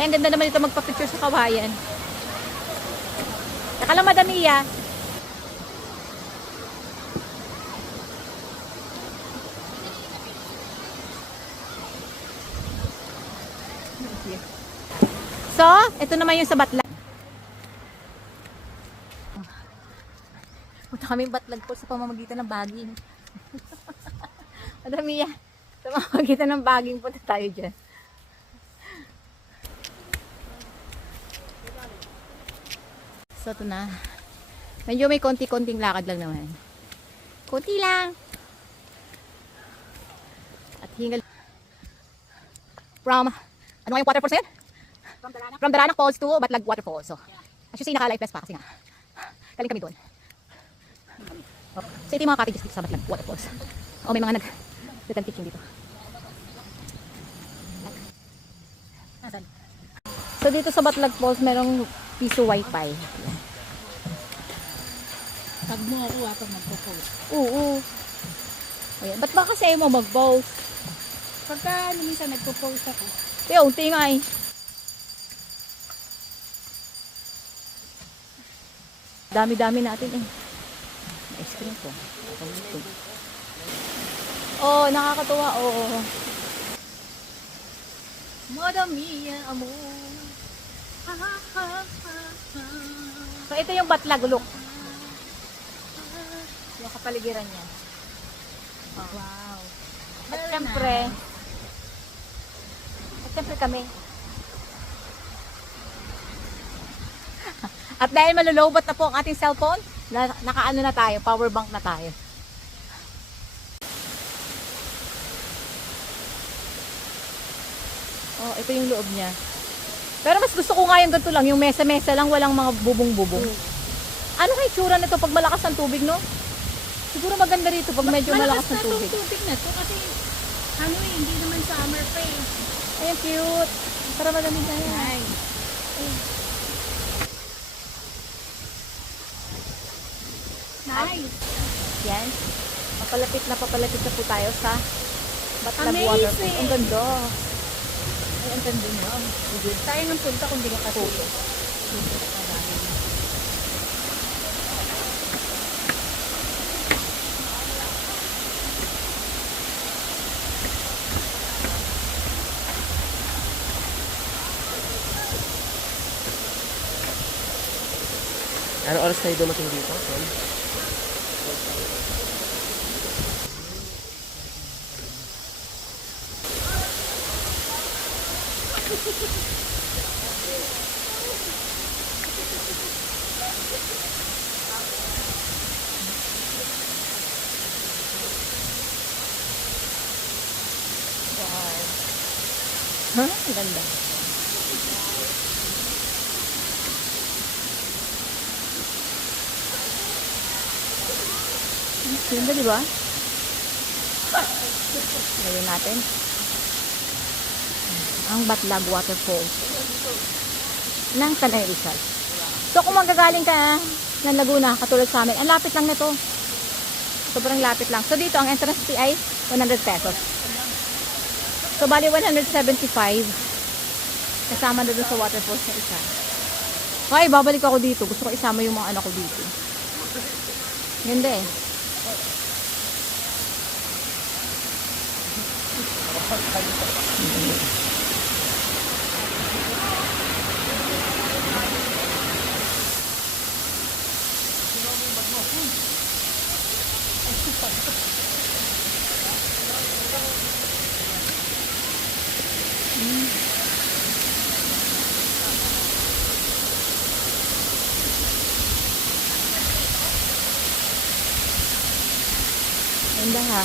Ay, ang ganda naman dito magpa-picture sa kawayan. Saka lang madamiya. So, ito naman yung sa Batlag. Punta kami Batlag po sa pamamagitan ng baging. Madami yan. Sa pamamagitan ng baging punta tayo dyan. So, ito na. Medyo may konti-konting lakad lang naman. Konti lang. At hingal. From, ano nga yung waterfalls yan? From Daranak Falls to Batlag Waterfalls. So, as you see, naka-life vest pa kasi nga. Galing kami doon. So, ito yung mga cottages dito sa Batlag Waterfalls. O, may mga nag-return kitchen dito. So, dito sa Batlag Falls, merong piso wifi. Tag mo ako pag magpo-post. Oo. Ayan. Ba't ba kasi ayaw mo mag-post? Pagka minsan nagpo-post ako. Kaya, unti nga eh. Dami-dami natin eh. Ice cream po. Oh, nakakatuwa. Oo. Madami yan, amo. So, ito yung Batlag, look. Yung kapaligiran niya. Oh. Wow. At syempre kami. At dahil malulobot na po ang ating cellphone, nakaano na tayo, power bank na tayo. Oh, ito yung loob niya. Pero mas gusto ko nga yung ganito lang, yung mesa-mesa lang, walang mga bubong-bubong. Ano kaya itsura nito pag malakas ang tubig, no? Siguro maganda rito pag medyo malakas ang tubig. Malakas na tubig na to kasi ano eh, hindi naman summer pa eh. Ayan, cute. Para malamig na yan. Nice. Nice. Yan. Papalapit na po tayo sa Batlag Amazing. Waterfall. Ang ganda. Ay, ang ganda niya. Tayo ng punta kung di ka kasulo. Anong oras tayo dumating dito? Ha? Ang ganda. Ganda, di ba? Ngayon natin. Ang Batlag Waterfall ng Tanay Rizal. So, kung manggagaling ka ng Laguna, katulad sa amin, ang lapit lang nito. Sobrang lapit lang. So, dito, ang entrance fee ay 100 pesos. So, bali 175. Kasama na doon sa waterfalls na isa. Okay, babalik ako dito. Gusto ko isama yung mga anak ko dito. Ganda eh. Ganda ha.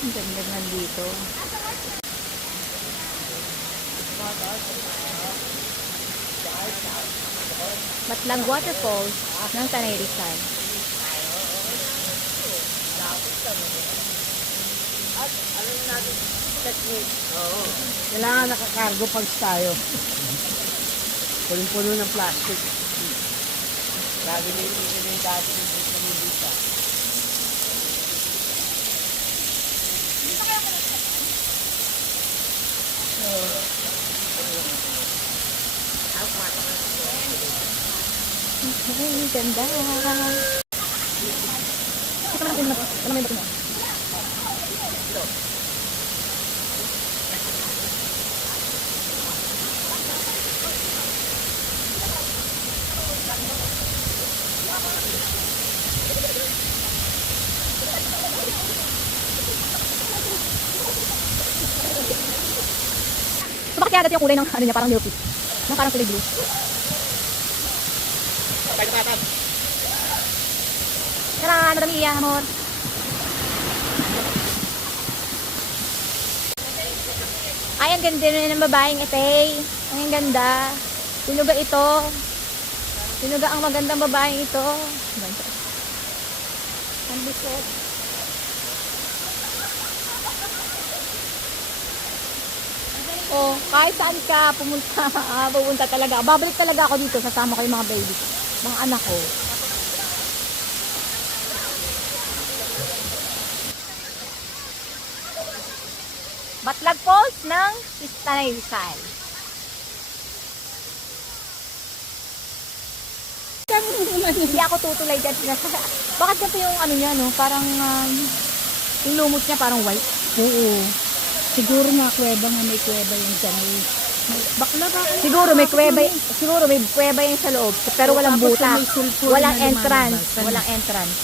Ang ganda nandito. Matlag Waterfalls ng Tanay Rizal. Kailangan nakakargo pag tayo. Punong-puno ng plastic. Lagi na yung dati ng dito. Ay, ganda. Ito naman na po. Ano may bato mo? So, bakit kaya agad yung kulay ng ano niya, parang milky? Ng parang kulay blue. Tara, Madam Iya, amor. Ay, ang ganda na ng babaeng ete. Ang ganda. Sino ba ito? Sino ba ang magandang babaeng ito? Ganda. Ang bisot. Oh, kahit saan ka pumunta, pupunta talaga. Babalik talaga ako dito, sasama ko yung mga baby. Mga anak ko. Matlag Falls ng Tanay Rizal. Hindi ako tutulay dyan. Bakit ganito yung ano niya, no? Parang, yung lumot niya parang white. Oo. Siguro nga kuweba nga may kuweba yung dyan. Bakla ba? Siguro may kuweba yung sa loob. Pero walang Tapos butas. may sulfur Walang na entrance. lumalabas. Walang entrance.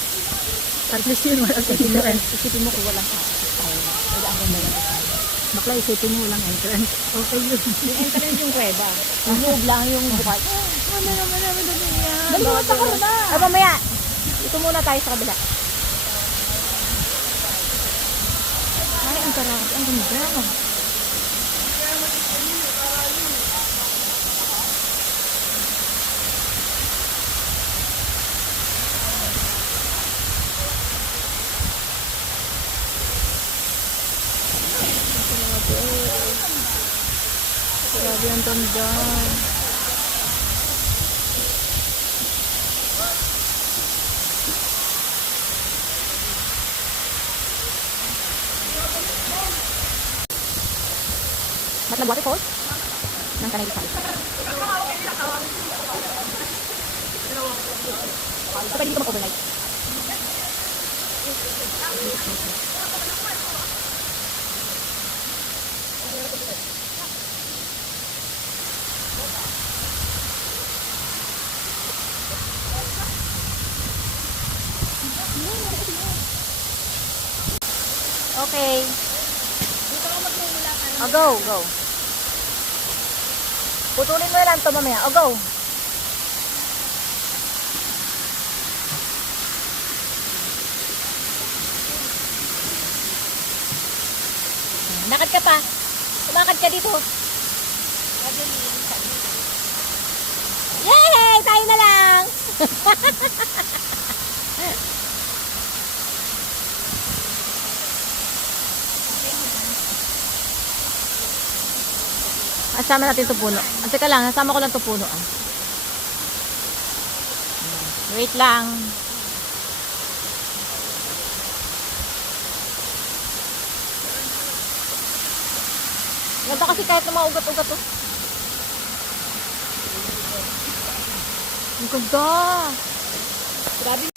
At least yun wala sa entrance. Isipin mo kung walang wala ang ganda ng Bakla isipin mo walang entrance. Okay yun. yung entrance yung kuweba. Yung loob lang yung bukas. Dali mo sa kabila. Ah, mamaya. Ito muna tayo sa kabila. Ay, ang sarap. Ang ganda. Grabe ang ganda. Matlag Waterfalls ng Tanay Rizal. So, pwede dito mag-overnight. Okay. Oh, go, go. Putulin mo na lang ito mamaya. Oh, go. Lakad ka pa. Lumakad ka dito. Yay! Tayo na lang! Asama natin ito puno. Teka lang, nasama ko lang ito puno. Wait lang. Ganda kasi kahit na maugat-ugat to. Ang ganda. Grabe.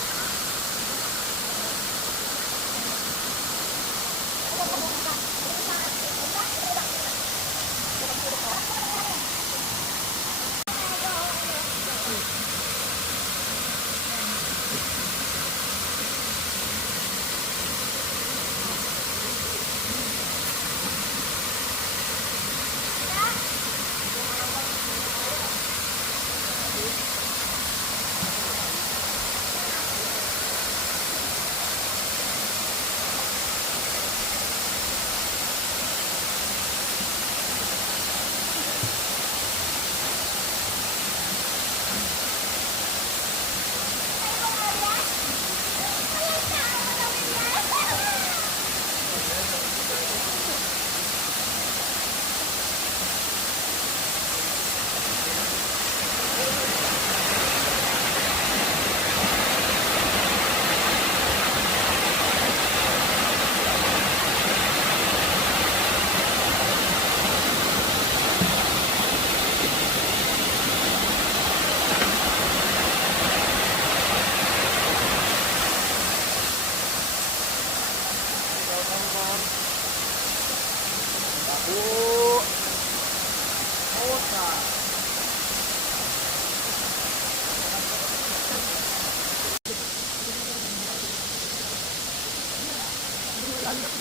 Sabi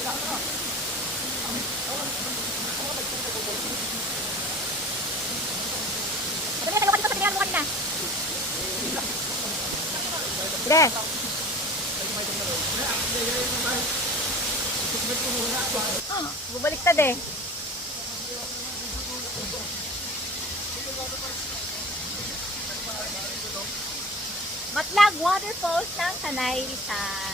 tayo dito sa tinirahan mo kanina. Sige. Bubaliktad eh. Matlag Waterfalls ng Tanay Rizal.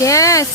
Yes.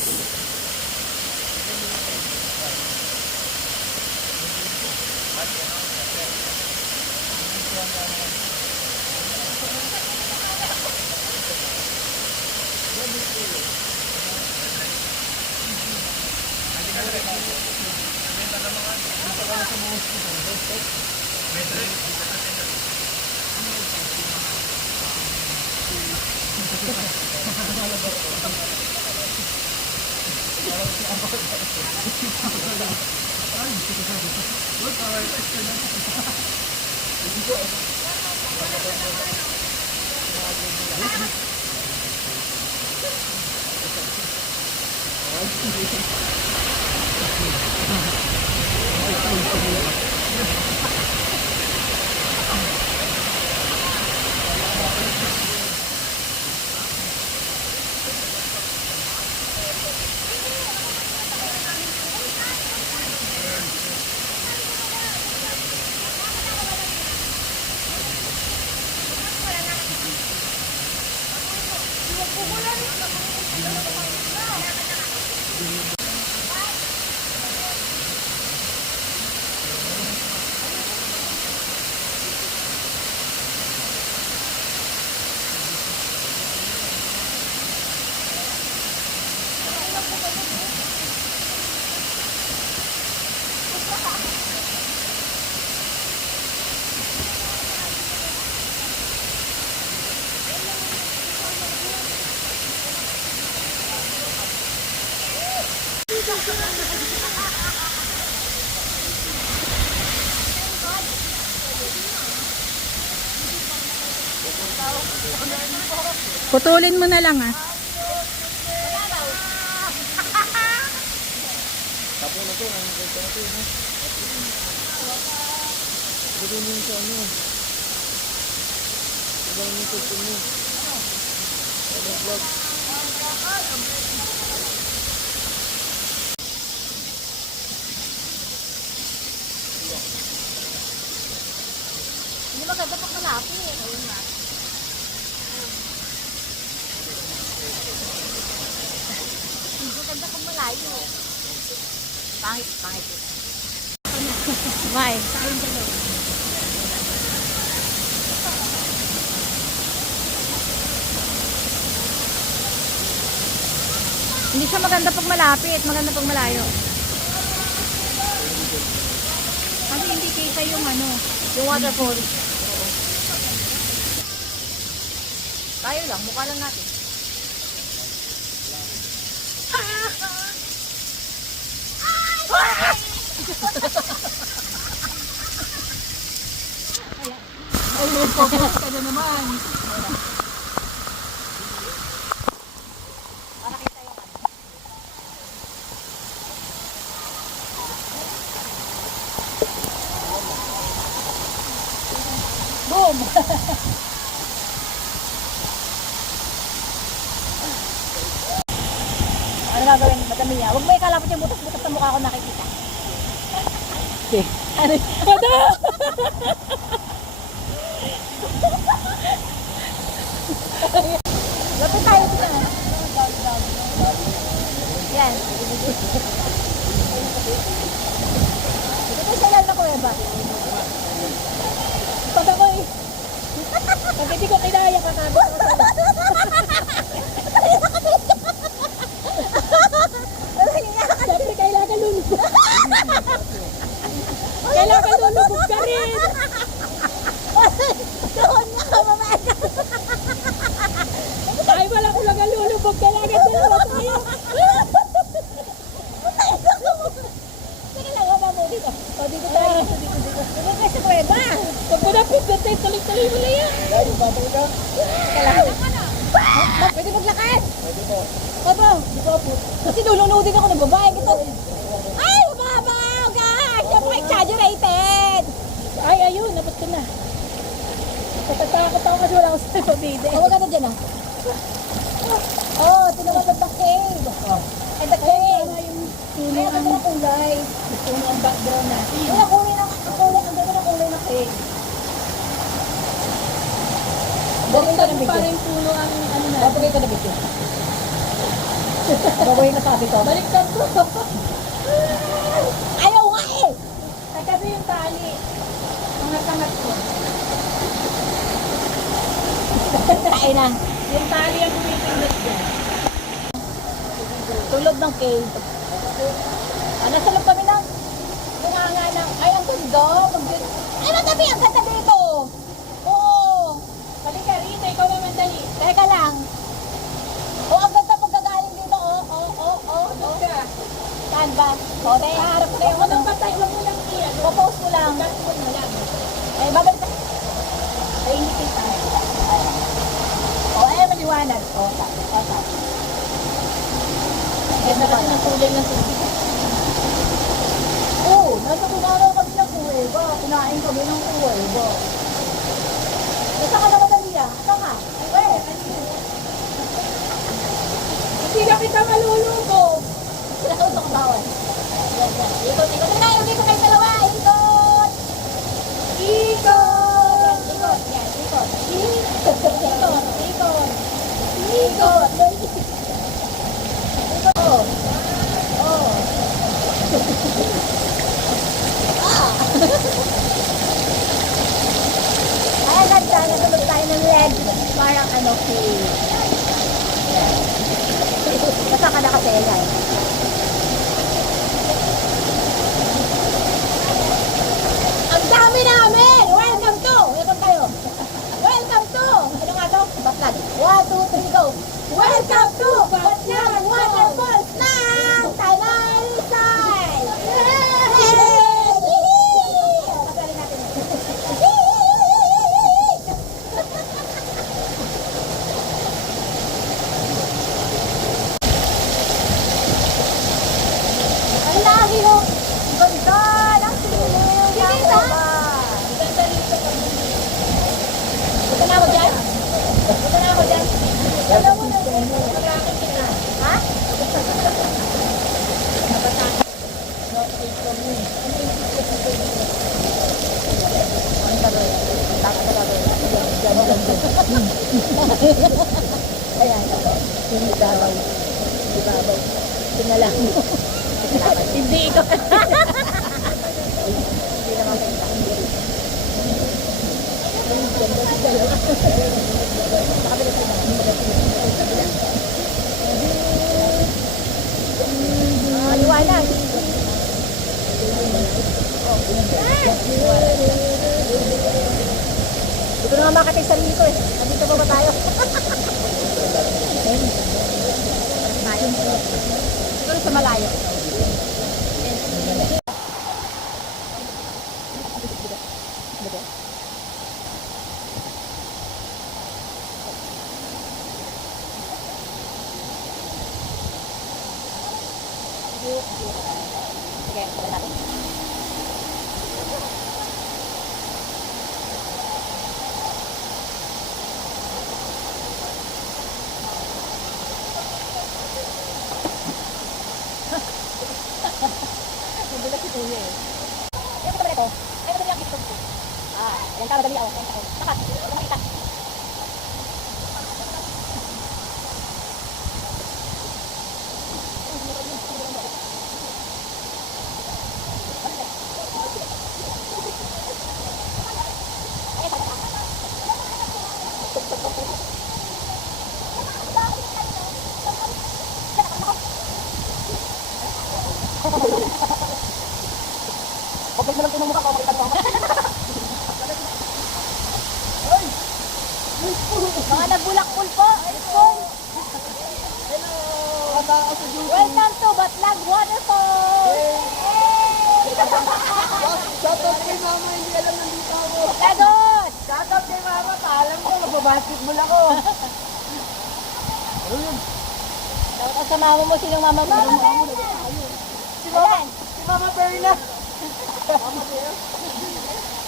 Putulin mo na lang ah. Tapo na to, ang ganda na to, no? Gawin mo yung sa ano. Gawin mo yung sa ano. Ano vlog? Hindi maganda pag malapit eh. Ayun nga. Hindi maganda pag malayo. Pangit, pangit. Why? Hindi siya maganda pag malapit, maganda pag malayo. Kasi hindi kita yung ano. Yung waterfall. Tayo lang, mukha lang natin. Ka na naman. Para kita yung ano. Ano gagawin? Madami niya. Huwag mo ikalapit yung butas-butas sa mukha ko nakikita. Okay. Ano? Lapit tayo dito. Yan. Ito sa ilan na kuya ba? Pag ako eh. Pag hindi ko kinaya, kakago ako sa Siyempre, kailangan lulubog. Kailangan lulubog ka rin. Doon nga, mamaya. Ay, wala ko lang lulubog. Kailangan dalawa tayo. Sige lang, wala mo dito. O, dito tayo. Dito. Dito kayo sa kuya ba? Pag mo na-pindot tayo, tuloy-tuloy mo na yan. Dahil yung babaw ka. Pwede maglakad? Pwede mo. Opo. Kasi lulunodin ako ng babae. Ito. Ay, mababaw ka! Siyempre exaggerated. Ay, ayun, napot ko na. Natatakot ako kasi wala ako sa pabide. Huwag ka na dyan ah. Oh, tinawagad ng cave. Ay, the cave. Tama yung Ay, ang ganda ng kulay. gusto mo ang background natin. Ay, ang kulay ng kulay. Ang ganda ng kulay ng cave. Babay ka ng Pa video. rin puno ang ano na. Babay ka ng video. Babay na sabi ko. Baliktad ko. Ayaw nga eh! Kagabi yung tali. Angat-angat ko. Kain na. Yung tali ang pumipindot dyan. Tulog ng cave. Nasa loob kami ng bunganga ng, ay, ang ganda. Ay, matabi, ang ganda dito. Oo. Halika rito, ikaw naman dali. Teka lang. Oo, ang ganda pagkagaling dito. Doon ka. Saan ba? O, tayo, harap ko na yung Ako ano. nang patay, wag mo lang iyan. Popost ko lang. Cut mo na lang. Ay, babalik ka. Ay, hindi kita. O, ay, maliwanag. O, sabi. Ganda kasi ng kulay ng tubig. Oo, nasa kumaraw kami ng kuweba. Kinain kami ng kuweba. Nasa ka naman Daliya? Saan ka? Ay, Hindi na kita malulubog. sinakot ako bawal. Ikot. Tayo, dito kayo dalawa. Ikot. Ikot. Yan, ikot. Ikot. Oh. Ay, ang ganda. Natulog tayo ng leg. Parang ano, basta ka nakatela eh. Ang dami namin! Welcome to! Welcome kayo! Welcome to! Ano nga to? Batlan. 1, 2, 3, go! Welcome to Batlan Waterfalls ng Tanay Rizal! Yay! Pagaling natin yun. Ang lagi ho! Ganda ng siniling! Ganda! Punta na ako dyan? Punta na ako dyan? Alam mo na, mag-akin kita. Ha? Ang gagawin. Tapos na gagawin. Ayan. Hindi dabaw. Hindi dabaw. Sinalang mo. Hindi ikaw. Hindi naman kita. Liwanag. Hindi ko na nga makatay sarili ko eh. Nandito pa ba tayo? Tayo. Siguro sa malayo. Sige, pala natin. madali ako. Takat, walang kita. Kapag mo lang pinamukha ko, makita mo. Mga nagbulakpul po. Welcome to Batlag Waterfall! Shoutout kay mama, hindi alam nandito ako. Lagot! Shoutout kay mama, paalam ko, magbabasketball ako. Dapat sa mama mo, sinong mama mo? Ayan, Si Mama Berna.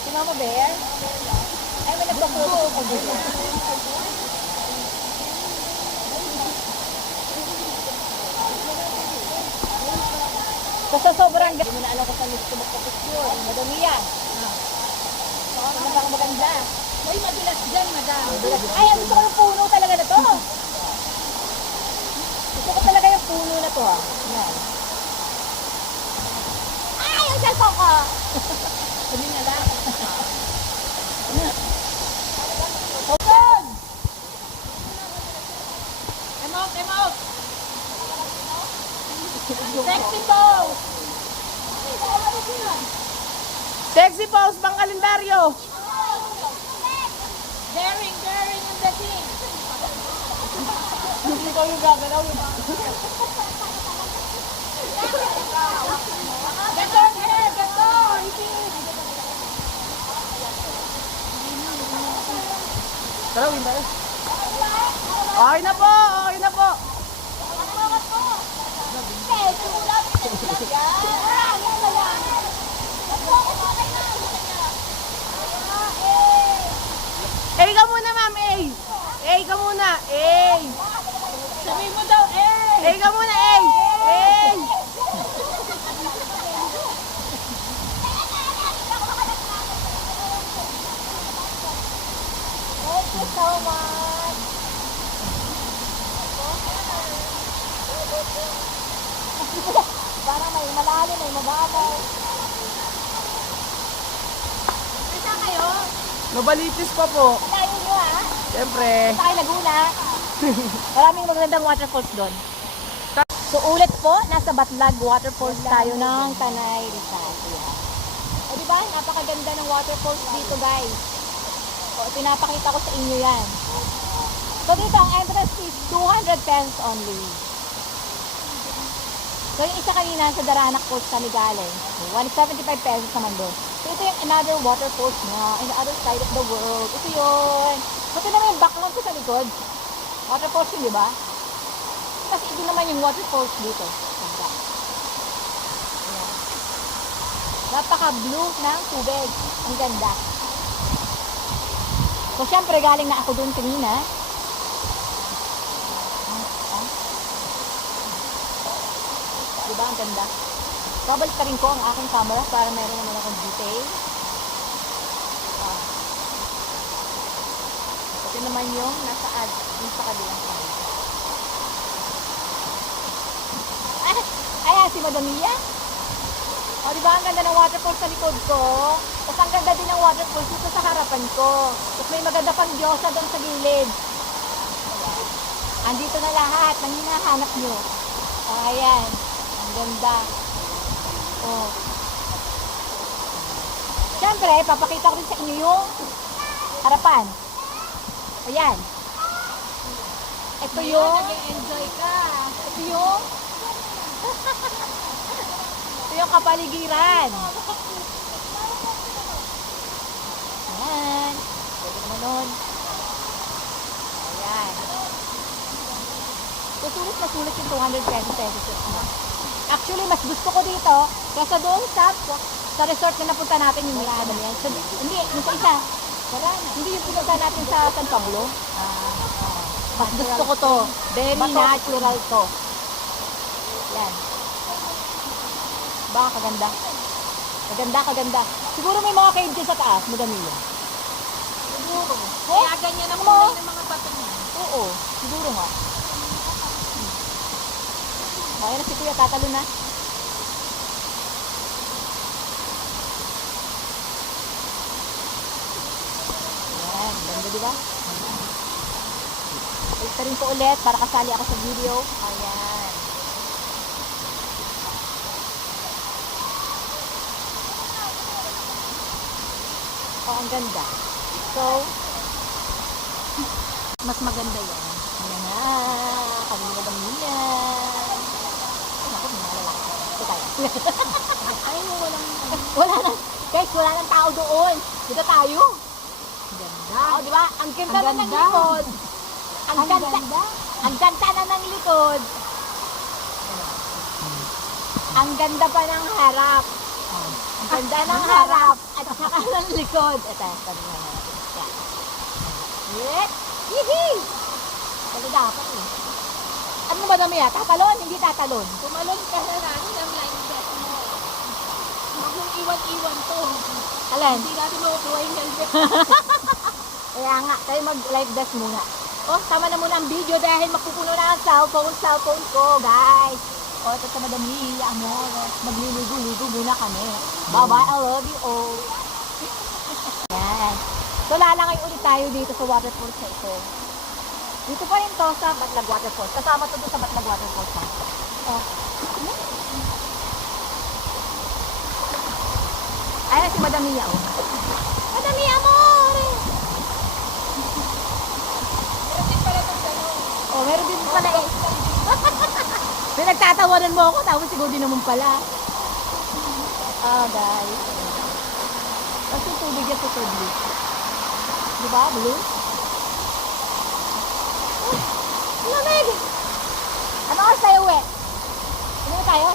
si Mama Bear. Ay, may nagpaputo ko dito. Sa sobrang hindi mo na alam kung saan gusto magpapicture. Madami yan. Baka bang maganda. Uy, madulas dyan, madam. Ay, ang gusto ko yung puno talaga na to. Gusto ko talaga yung puno na to. Yan. Ay, yung cellphone ko! Sabi na lang. Open! Emok! Sexy pose! Sexy pose, pang kalendaryo. Daring in the team. Hindi ko yung gagalaw. Ganon, hair, ganon. Tarawin tayo. Okay na po, okay na po. Eh, ka muna, ma'am, eh. Eh, ka muna, eh. Sabi mo daw, eh. Eh, ka muna, eh. Eh. Thank you so much. Parang may malalim, may mababaw. Saan kayo? Nobalitis pa po. Layo nyo ha? Siyempre. Sa kayo Laguna. Maraming magandang waterfalls doon. So ulit po, nasa Batlag Waterfalls tayo ng Tanay Rizal. Ayan. O diba, napakaganda ng waterfalls dito guys. O, pinapakita ko sa inyo yan. So dito, ang entrance is 200 pesos only. So yung isa kanina sa Daranac Falls kami galing, 175 pesos naman doon. So ito yung another waterfalls na in the other side of the world. Ito yun. So ito naman yung background ko sa likod. Waterfalls yun, di ba? Kasi ito naman yung waterfalls dito. Ganda. Ayan. Napaka-blue ng tubig. Ang ganda. So syempre galing na ako doon kanina. Diba? Ang ganda. Babalik pa rin ko ang aking camera para meron naman akong detail. Wow. Ito naman yung nasa ad, yung sa kabilang side. Ayan, si Madam Mia. O, diba? Ang ganda ng waterfall sa likod ko. Tapos ang ganda din ng waterfall dito sa harapan ko. Tapos may maganda pang diyosa doon sa gilid. Ayan. Andito na lahat ng hinahanap nyo. Ayan. Ang ganda. Oh. Siyempre, papakita ko rin sa inyo yung harapan. Ayan. Ito yung... Nag-enjoy ka. Ito yung... ito yung kapaligiran. Ayan. Pwede naman nun. Ayan. So, sulit na sulit yung 220 pesos na. Actually, mas gusto ko dito kaysa doon sa resort na napunta natin yung may ano yan. So, hindi, yung sa isa. Hindi yung pinunta natin sa San Pablo. Mas gusto ko to. Very natural to. Yan. Baka kaganda. Kaganda. Siguro may mga cave dyan sa taas. Madami yun. siguro. Oh, Kaya ganyan ang ano? kulay ng mga bato niya. Oo, siguro nga. Ayan na si Kuya, tatalo na. Ayan, ganda diba? Balik rin ko ulit para kasali ako sa video. Ayan. Oh, ang ganda. So, Mas maganda yan. ayan na. Kami na damina. Naku, may mga lalaki. Ito tayo. Ay, walang Wala na. Guys, wala nang tao doon. Dito tayo. ganda. Oh, di ba? Ang ganda Ang na ng ganda. likod. Ang ganda. Ang ganda na ng likod. Ang ganda pa ng harap. Ang ganda ng harap at saka ng likod. Ito, sabi nga natin. Yan. Yes. Hihi! Kasi dapat eh. Ano ba dami ah? Tatalon? Hindi tatalon. Tumalon ka na namin ang line dress mo. Huwag mong iwan-iwan to. Alan? Hindi natin makukuha yung helmet. Kaya nga, tayo mag-live vest muna. Oh, tama na muna ang video dahil magpupuno na ang cellphone ko, guys. Oh, ito sa madami, amor. Magliligo-ligo muna kami. Bye-bye, I love you all. Yan. So, lalangay ulit tayo dito sa waterfalls na ito. Dito pa rin to sa Batlag Waterfalls. Kasama to doon sa Batlag Waterfalls. Ha? Oh. Ayan si Madam Mia, oh. Madam Mia, amor! Meron din pala itong gano'n. Oh, meron din pala eh. May nagtatawanan mo ako, tapos siguro din naman pala. Ah, guys. Kasi tubig yan sa tubig. Diba, blue? Oh, lamig! Ano oras tayo, uwi? Ano na tayo?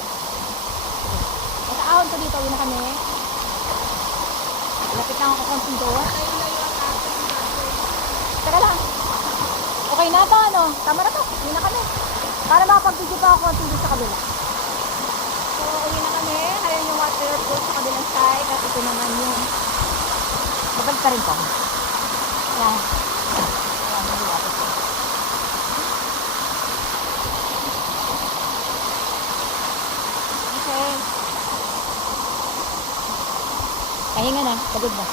Sa ahon to dito, uwi na kami. Lapit na ako konting doon. Layo-layo ang aso ng bato. Teka lang. Okay na to, ano? Tama na to. Uwi na kami. Para makapag-video pa ako konting doon sa kabila. So, uwi na kami. Ayun yung waterfall sa kabilang side. At ito naman yung... Babalik pa rin ko. Yan. Yan yung waterfall. Okay. Pahinga na. Pagod na.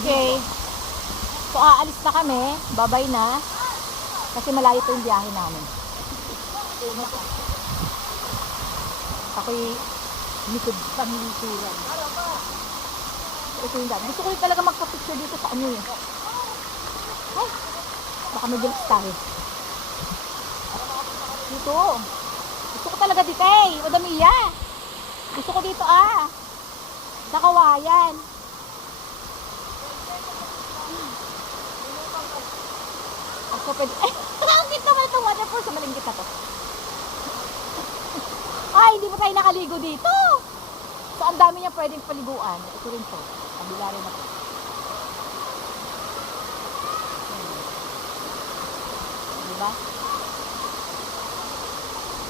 Okay. So, aalis na kami. Babay na. Kasi malayo po yung biyahe namin. Ako'y likod panlikuran. Ito yung dami. Gusto ko yung talaga magpa-picture dito sa ano yun. Ay, baka mag-gills tayo. Dito. Gusto ko talaga dito eh. Madamiya. Gusto ko dito ah. Sa Kawayan. Ako pwede. Eh, ang cute naman itong waterfall. Sa malingkit na to. Ay, hindi pa tayo nakaligo dito. So, ang dami niya pwedeng paliguan. Ito rin to. Kabila rin ako. Diba?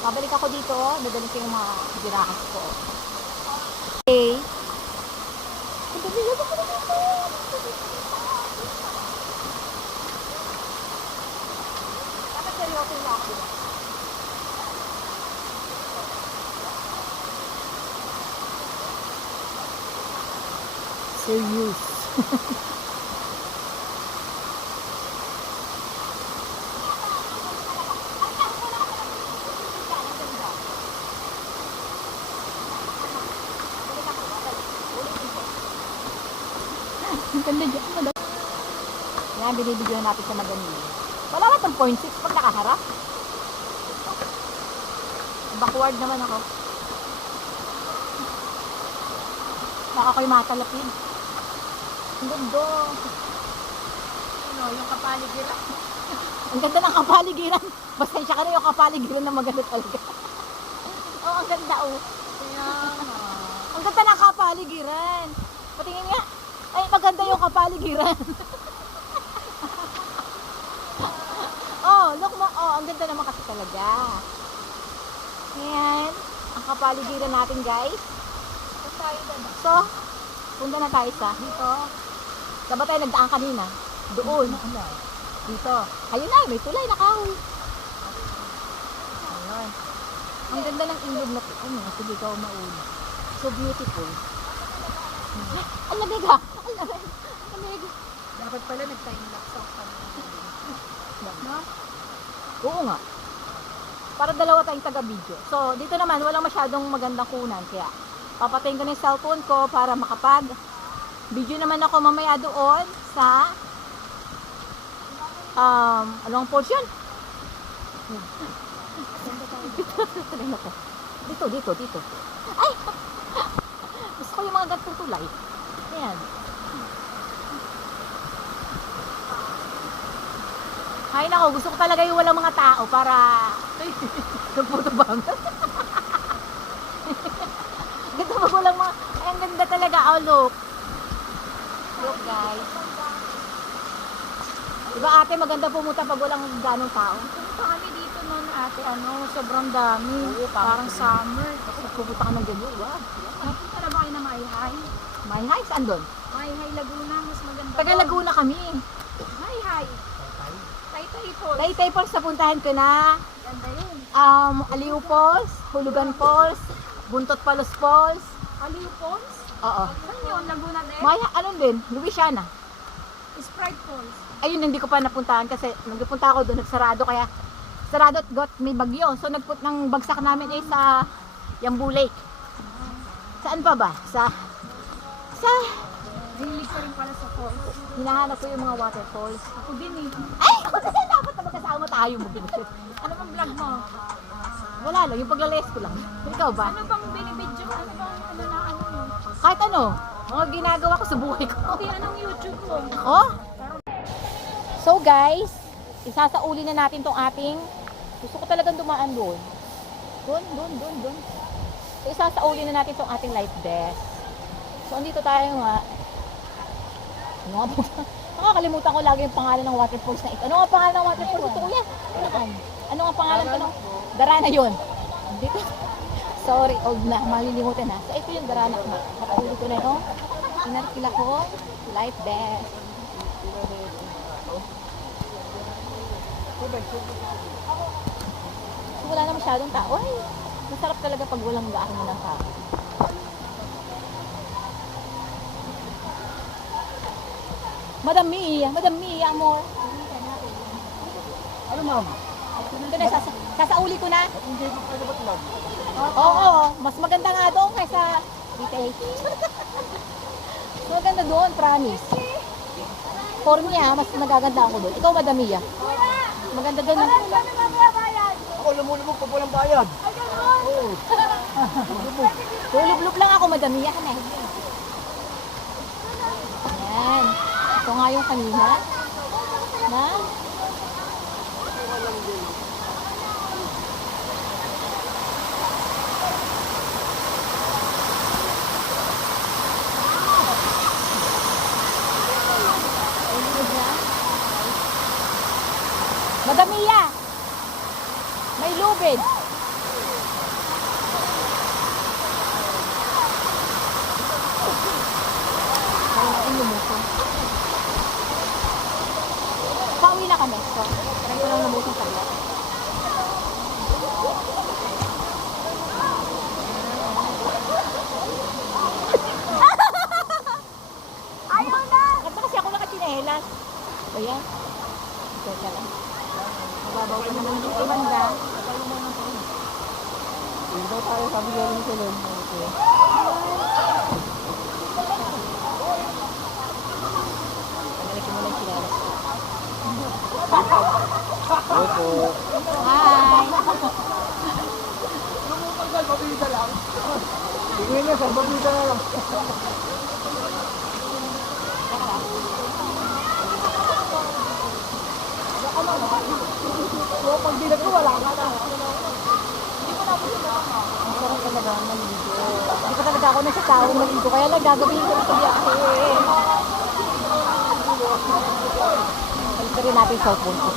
Babalik ako dito. Dadalhin ko yung mga dirahas ko. Okay. Ang dami niya ako dito. Dapat seryoso na ako dito. Serious. Ang ganda dyan. Yan, binibigyan natin sa Madamili. Wala ba itong 0.6 pag nakaharap? Backward naman ako. Baka ko'y matalapin. Ang ganda. Ano, yung kapaligiran. Ang ganda ng kapaligiran. Pasensya ka na yung kapaligiran na maganda talaga. Oh, ang ganda oh. Kaya nga. Ang ganda ng kapaligiran. Patingin nga. Ay, maganda yung kapaligiran. Oh, look mo. Oh, ang ganda naman kasi talaga. Ayan. Ang kapaligiran natin, guys. So, punta na tayo sa dito. Saan ba tayo nagdaan kanina? Doon. Dito. Ayun na, may tulay na kahoy. Ayun. Ang ganda ng ilog na ito. Sige, ikaw mauli. So beautiful. Ay, ang lamig ha! Ang lamig! Ang lamig! Dapat pala nag-time lapse ako kanina. No? Oo nga. Para dalawa tayong taga-video. So, dito naman, walang masyadong magandang kunan. Kaya, papatayin ko na yung cellphone ko para makapag-video naman ako mamaya doon sa anong falls yun? Dito. Ay! Gusto ko yung mga gantong tulay. Ayan. Ay nako, gusto ko talaga yung walang mga tao para nagputubang. Ganda mo walang mga, ay ang ganda talaga. Oh look. Look guys. Diba ate maganda pumunta pag walang ganong tao? Pumunta kami dito noon ate, sobrang dami. Parang summer. Pupunta ka ng ganyan. Wow. Napunta na ba kayo na Mayhay? May hi, saan doon? Mayhay Laguna, mas maganda. Taga Laguna kami. Mayhay. Taytay Falls. Taytay Falls napuntahan ko na. Ganda yun. Aliw Falls, Hulugan Falls, Buntot Palos Falls. Aliw Falls? Oo. Saan yun? Laguna din? Maya, anong din? Louisiana. Sprite Falls. Ayun, hindi ko pa napuntahan kasi nagpunta ako doon, nagsarado kaya sarado at got may bagyo. So nagput ng bagsak namin ay sa Yambu Lake. Saan pa ba? Sa Hilig ko rin pala sa falls. hinahanap ko yung mga waterfalls. Ako din eh. Ay! Dapat na magkasama tayo mo. Ano bang vlog mo? Wala lang, yung paglalayas ko lang. Ikaw ba? Ano bang binibidyo? Ano bang ano mo? Kahit ano, mga ginagawa ko sa buhay ko. Pati anong YouTube mo? Oh? So guys, isasauli na natin tong ating, gusto ko talagang dumaan doon. Doon. So isasauli na natin tong ating life vest. So andito tayo nga. Nakakalimutan ko lagi yung pangalan ng waterfalls na ito. Ano nga pangalan ng waterfalls ito kuya? Ano nga pangalan ito ng Darana yun? Dito. Sorry, old na. Malilimutan na. So ito yung Darana. Nakahuli ko na ito. Inarkila ko. Life vest. So, wala na masyadong tao. Ay, masarap talaga pag walang gaano ng tao. Madam Mia, amor. Ano ma'am? Ito na, sasauli ko na. Hindi ko pwede ba tulog? Oo, mas maganda nga doon kaysa dito. Mas maganda doon, promise. For me mas nagaganda ako doon. Ikaw, Madam Mia. Maganda doon. Ako lumulubog pag walang bayad. Oo. Lulub-lub lang ako, Madam Mia. Ka na. Ayan. Ito nga yung kanina. Na? Madam Mia, may lubid. Kaya natin lumusong. Pauwi na kami. So, try ko lang lumusong saglit. Ayaw na! Kasi ako nakachinelas. Ayan. Teka lang. Mababaw ko naman yung banda. Hindi daw tayo sabi niya rin sila. Pagalikin mo lang yung chinelas ko. Opo. Hi! Lumutanggal, mabisa lang. Tingin niya, sir, mabisa na lang. So, pag bilag ko, wala ka na. Ang sarap talaga maligo. Hindi pa talaga ako nasa tao maligo. Kaya lang gagawin ko ito biyahe. Palitin rin natin yung cellphone ko.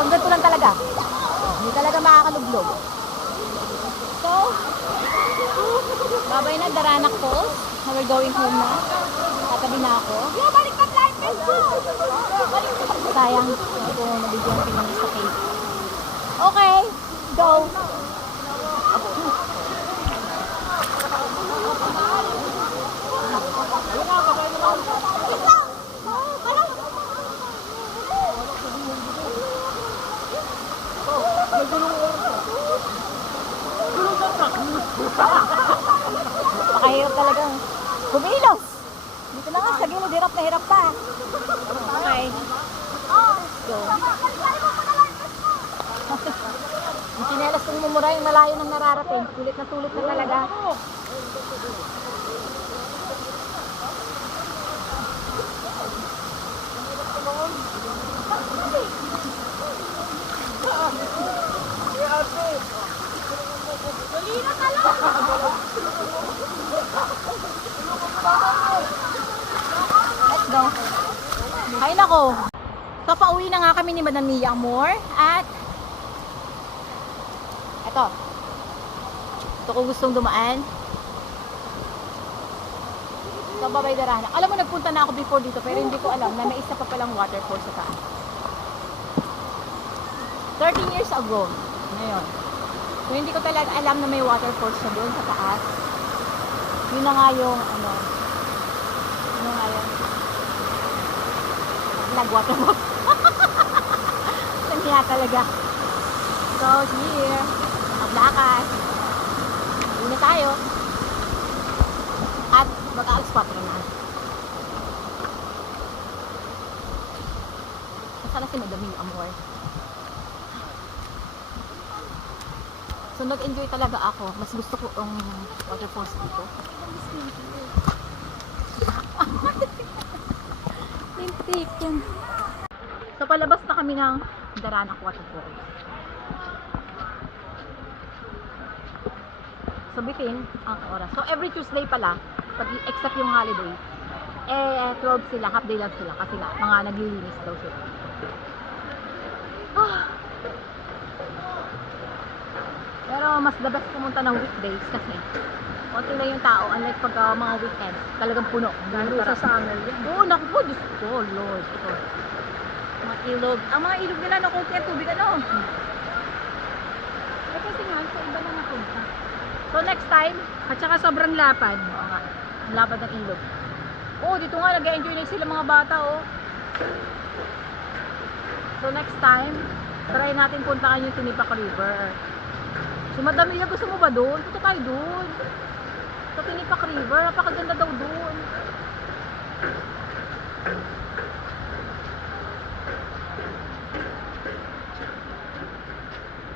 Hanggang ganito lang talaga. Hindi talaga makakalublog. So, babay na, Daranak Falls. Now we're going home na. Tatabi na ako. Balik ka, live Facebook! Sayang. Hindi ko nabigyan pinang sa cake. Okay, go! Pakahirap talaga. Kumilos! Dito na nga, sa gilid, hirap na hirap pa. Okay. Let's go. Yung chinelas kong mumura, yung malayo ng nararating. Tulit na talaga. Let's go. Ay nako. So pauwi na nga kami ni Madam Mia Amor at eto. Ito ko gustong dumaan. So babay Daranak. Alam mo nagpunta na ako before dito pero hindi ko alam na may isa pa palang waterfall sa taas. 13 years ago. Ngayon. So hindi ko talaga alam na may waterfall siya doon sa taas. Yun na nga yung ano. Yun na nga yung nag-waterfall. Nandiya talaga. So here, maglakad. Uwi na tayo. At mag-a-spot na. Nasaan na si Madam Mia Amor? So nag-enjoy talaga ako. Mas gusto ko ang waterfalls dito. Lintik yan. So palabas na kami ng Daranak Waterfalls. So bitin ang oras. So every Tuesday pala, except yung holiday, 12 sila, half day lang sila kasi nga mga naglilinis daw sila. Pero mas the best pumunta ng weekdays kasi konti lang yung tao, unlike pag mga weekend, talagang puno. Lalo sa summer yun. Oo, naku po, Diyos ko, Lord. Ito. Mga ilog. Ang mga ilog nila, nakunti ang tubig, ano? Eh kasi nga, sa iba na napunta. So next time, At saka sobrang lapad. oo nga, ang lapad ng ilog. Oo, dito nga, nag-enjoy na sila mga bata, oh. So next time, try natin puntahan yung Tinipak River. Si Madam Mia, gusto mo ba doon? Punta tayo doon. Sa Tinipak River, napakaganda daw doon.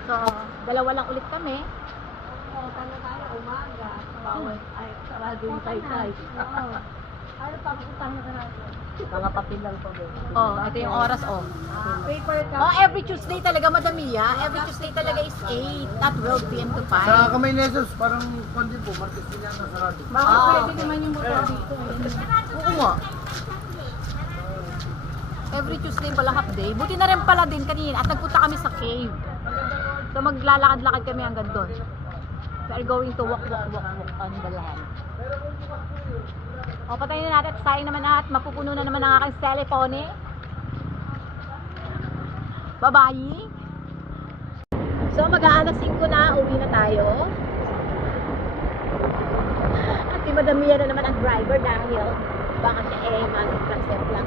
So, dalawa lang ulit kami. Oo, tala tayo, umaga. Bawal. Ay, sarado yung tay-tay. Ano pa, utang na natin. Mga papel lang po doon. Oh, ito yung oras, oh. Paper ka. Oh, every Tuesday talaga, Madam Mia. Every Tuesday talaga is 8, not 12 p.m. to 5. Sa Kamay Nesos, parang kundi po, Martes din yan nasa radio. Baka Ah, pwede okay. naman yung motor dito. Oo nga. Every Tuesday pala half day. Buti na rin pala din kanina at nagpunta kami sa cave. So maglalakad-lakad kami hanggang doon. We are going to walk on the land. O, patayin na natin at sayang naman at mapupuno na naman ang aking cellphone eh. Bye-bye. So mag-aalas 5 na, uwi na tayo. At si Madam Mia na naman ang driver dahil baka siya masip lang.